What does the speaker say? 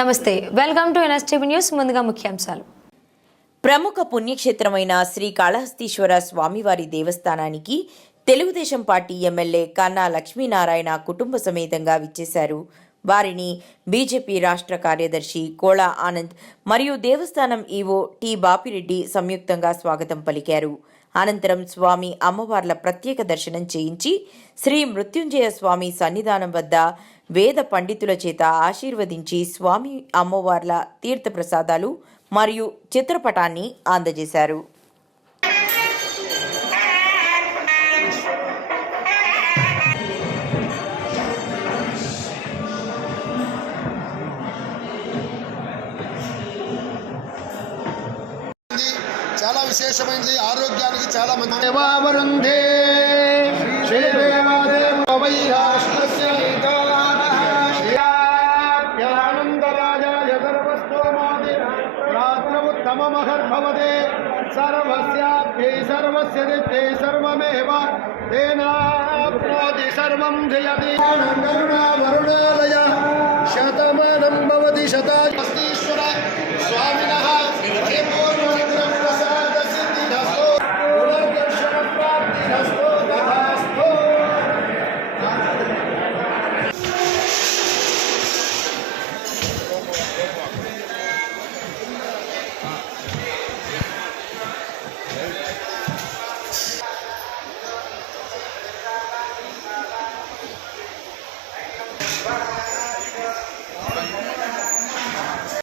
నమస్తే, welcome to NSTV news. ముందుగా ముఖ్యాంశాలు. ప్రముఖ పుణ్యక్షేత్రమైన శ్రీ కాళహస్తీశ్వర స్వామివారి దేవస్థానానికి తెలుగుదేశం పార్టీ ఎమ్మెల్యే కన్నా లక్ష్మీనారాయణ కుటుంబ సమేతంగా విచ్చేశారు. వారిని బీజేపీ రాష్ట్ర కార్యదర్శి కోళ ఆనంద్ మరియు దేవస్థానం ఈవో టి బాపిరెడ్డి సంయుక్తంగా స్వాగతం పలికారు. అనంతరం స్వామి అమ్మవార్ల ప్రత్యేక దర్శనం చేయించి శ్రీ మృత్యుంజయ స్వామి సన్నిధానం వద్ద వేద పండితుల చేత ఆశీర్వదించి స్వామి అమ్మవార్ల తీర్థప్రసాదాలు మరియు చిత్రపటాన్ని అందజేశారు. చాలా విశేషమైనది, ఆరోగ్యానికి చాలా మంచి. శతమానం భవతి శతాధిపతీశ్వర స్వామినః